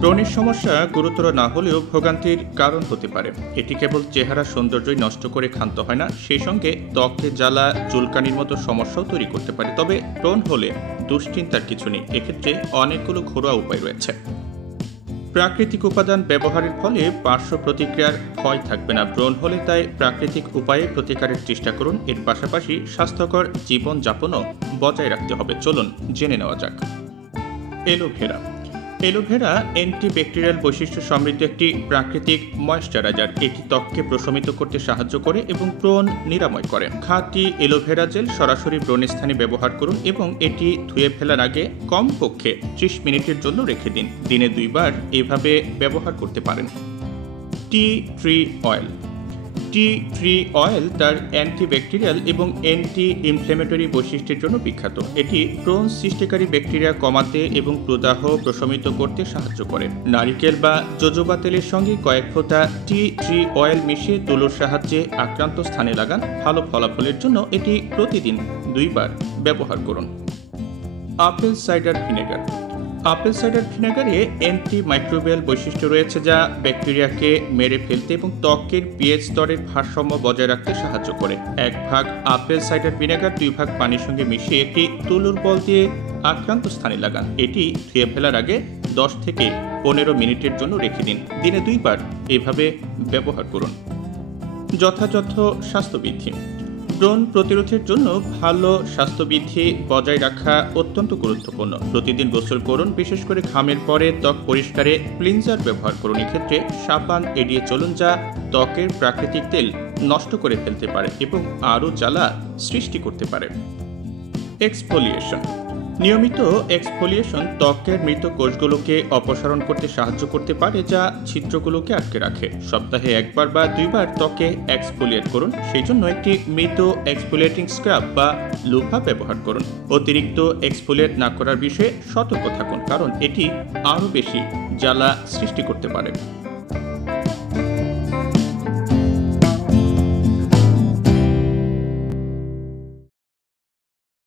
ব্রণের সমস্যা গুরুতর না হলেও ভোগান্তির কারণ হতে পারে। এটি কেবল চেহারা সৌন্দর্যই নষ্ট করে ক্ষান্ত হয় না, সেই সঙ্গে ত্বকে জ্বালা, চুলকানির মতো সমস্যাও তৈরি করতে পারে। তবে ব্রণ হলে দুশ্চিন্তার কিছু নেই, এক্ষেত্রে অনেকগুলো ঘরোয়া উপায় রয়েছে। প্রাকৃতিক উপাদান ব্যবহারের ফলে পার্শ্ব প্রতিক্রিয়ার ভয় থাকবে না। ব্রণ হলে তাই প্রাকৃতিক উপায়ে প্রতিকারের চেষ্টা করুন। এর পাশাপাশি স্বাস্থ্যকর জীবনযাপনও বজায় রাখতে হবে। চলুন জেনে নেওয়া যাক। অ্যালোভেরা। অ্যালোভেরা অ্যান্টিব্যাকটেরিয়াল বৈশিষ্ট্য সমৃদ্ধ একটি প্রাকৃতিক ময়েশ্চারাইজার। এটি ত্বককে প্রশমিত করতে সাহায্য করে এবং ব্রণ নিরাময় করে। খাঁটি অ্যালোভেরা জেল সরাসরি ব্রণের স্থানে ব্যবহার করুন এবং এটি ধুয়ে ফেলার আগে কমপক্ষে 30 মিনিটের জন্য রেখে দিন। দিনে 2 বার এভাবে ব্যবহার করতে পারেন। Tea tree oil. Tea tree oil তার অ্যান্টিব্যাকটেরিয়াল এবং অ্যান্টি ইনফ্ল্যামেটরি বৈশিষ্ট্যের জন্য বিখ্যাত। এটি ব্রণ সৃষ্টিকারী ব্যাকটেরিয়া কমাতে এবং প্রদাহ প্রশমিত করতে সাহায্য করে। নারিকেল বা জোজোবা তেলের সঙ্গে কয়েক ফোঁটা টি ট্রি অয়েল মিশিয়ে তুলোর সাহায্যে আক্রান্ত স্থানে লাগান। ভালো ফলাফলের জন্য এটি প্রতিদিন 2 বার ব্যবহার করুন। Apple cider vinegar. Apple cider ভিনেগারে অ্যান্টিমাইক্রোবিয়াল বৈশিষ্ট্য রয়েছে, যা ব্যাকটেরিয়াকে মেরে ফেলতে এবং ত্বকের পিএইচ স্তরের ভারসাম্য বজায় রাখতে সাহায্য করে। 1 ভাগ আপেল সাইডার ভিনেগার 2 ভাগ পানির সঙ্গে মিশিয়ে একটি তুলোর বল দিয়ে আক্রান্ত স্থানে লাগান। এটি ধুয়ে ফেলার আগে 10 থেকে 15 মিনিটের জন্য রেখে দিন। দিনে 2 বার এভাবে ব্যবহার করুন। যথাযথ স্বাস্থ্যবিধি। ব্রণ প্রতিরোধের জন্য ভালো স্বাস্থ্যবিধি বজায় রাখা অত্যন্ত গুরুত্বপূর্ণ। প্রতিদিন গোসল করুন, বিশেষ করে ঘামের পরে ত্বক পরিষ্কারে ক্লিনজার ব্যবহার করুন। এক্ষেত্রে সাবান এড়িয়ে চলুন, যা ত্বকের প্রাকৃতিক তেল নষ্ট করে ফেলতে পারে এবং আরও জ্বালা সৃষ্টি করতে পারে। এক্সফোলিয়েশন। নিয়মিত এক্সফোলিয়েশন ত্বকের মৃত কোষগুলোকে অপসারণ করতে সাহায্য করতে পারে, যা ছিদ্রগুলোকে আটকে রাখে। সপ্তাহে 1 বার বা 2 বার ত্বকে এক্সফোলিয়েট করুন। সেই জন্য একটি মৃত এক্সফোলিয়েটিং স্ক্রাব বা লোহা ব্যবহার করুন। অতিরিক্ত এক্সফোলিয়েট না করার বিষয়ে সতর্ক থাকুন, কারণ এটি আরও বেশি জ্বালা সৃষ্টি করতে পারে।